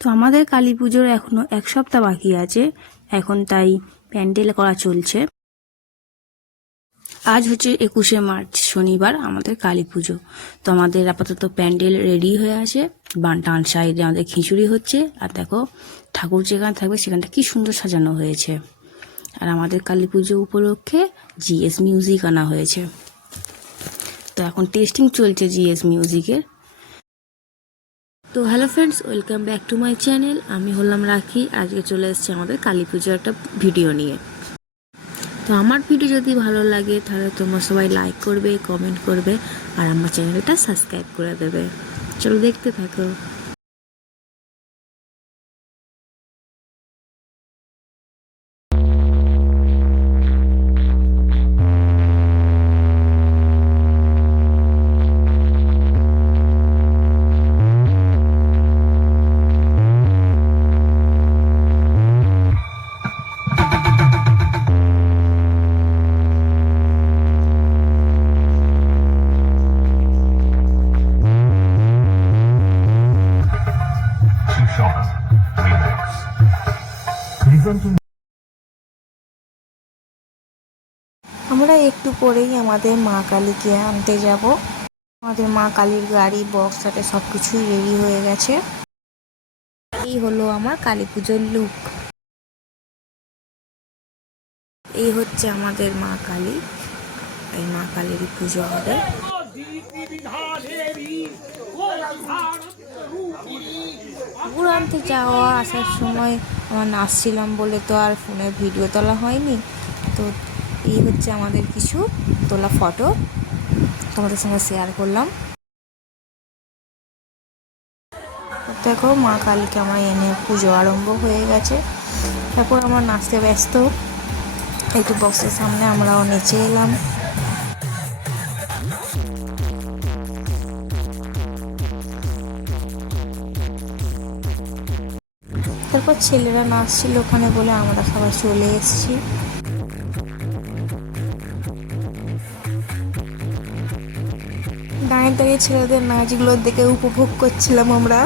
তো আমাদের কালী পুজোর এখনো 1 সপ্তাহ বাকি আছে, এখন তাই প্যান্ডেল করা চলছে। আজ হচ্ছে 21শে মার্চ, শনিবার আমাদের কালী পুজো। তো আমাদের আপাতত প্যান্ডেল রেডি হয়ে আছে। ডান সাইডে আমাদের খিচুড়ি হচ্ছে, আর দেখো ঠাকুর যেখানে থাকবে সেখানটা কি সুন্দর সাজানো হয়েছে। আর আমাদের কালী পুজো উপলক্ষে জিএস মিউজিক আনা হয়েছে। তো এখন টেস্টিং চলছে জিএস মিউজিকের। তো hello friends, welcome back to my channel. আমি হলাম রাখি। আজকে চলে এসেছি আমাদের কালী পুজোর একটা ভিডিও নিয়ে। তো আমার ভিডিও যদি ভালো লাগে তাহলে তোমরা সবাই লাইক করবে, কমেন্ট করবে, আর আমার চ্যানেলটা সাবস্ক্রাইব করে দেবে। চলো দেখতে থাকো। আমরা একটু পরেই আমাদের মা কালীকে আনতে যাব। আমাদের মা কালীর গাড়ি, বক্স, সাথে সব কিছুই রেডি হয়ে গেছে। এই হলো আমার কালী পুজোর লুক। এই হচ্ছে আমাদের মা কালী। এই মা কালীরই পুজো হবে। ঠাকুর আনতে যাওয়া আসার সময় আমার নাচছিলাম বলে তো আর ফোনে ভিডিও তোলা হয়নি। তো এই হচ্ছে আমাদের কিছু তোলা ফটো, তোমাদের সঙ্গে শেয়ার করলাম। দেখো মা কালীকে আমার এনে পুজো আরম্ভ হয়ে গেছে। তারপর আমার নাচতে ব্যস্ত। একটু বক্সের সামনে আমরাও নেচে এলাম। তারপর ছেলেরা নাচছিল ওখানে বলে আমরা সবাই চলে এসেছি। দাঁড়িয়ে দাঁড়িয়ে ছেলেদের নাচগুলো দেখে উপভোগ করছিলাম আমরা।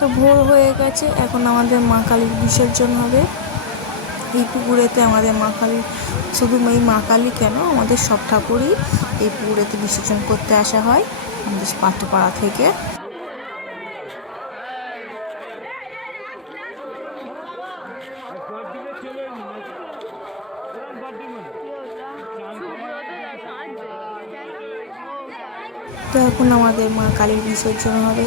তো ভোর হয়ে গেছে, এখন আমাদের মা কালীর বিসর্জন হবে। এই পুকুরেতে আমাদের মা কালী, শুধু এই মা কালী কেন, আমাদের সব ঠাকুরই এই পুকুরেতে বিসর্জন করতে আসা হয় আমাদের পাত্রপাড়া থেকে। তো এখন আমাদের মা কালীর বিসর্জন হবে।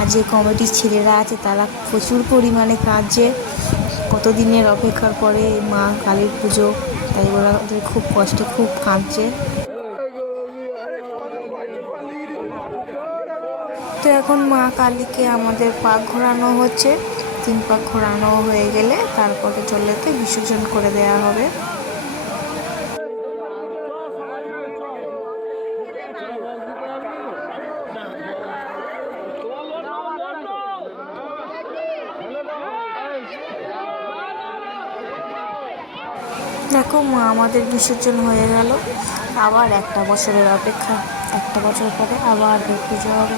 আর যে কমিটির ছেলেরা আছে তারা প্রচুর পরিমাণে কাঁদছে, কতদিনের অপেক্ষার পরে মা কালীর পুজো, তাই ওরা ওদের খুব কষ্টে খুব কাঁদছে। তো এখন মা কালীকে আমাদের পাক ঘোরানো হচ্ছে। 3 পাক ঘোরানো হয়ে গেলে তারপরে চলেতে বিসর্জন করে দেওয়া হবে। দেখো মা আমাদের বিসর্জন হয়ে গেল। আবার 1টা বছরের অপেক্ষা, 1টা বছর পরে আবার এই পুজো হবে।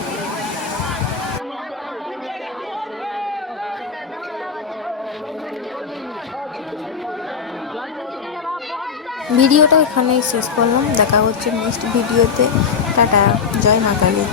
ভিডিওটা এখানেই শেষ করলাম। দেখা হচ্ছে নেক্সট ভিডিওতে। টাটা, জয় মা কালী।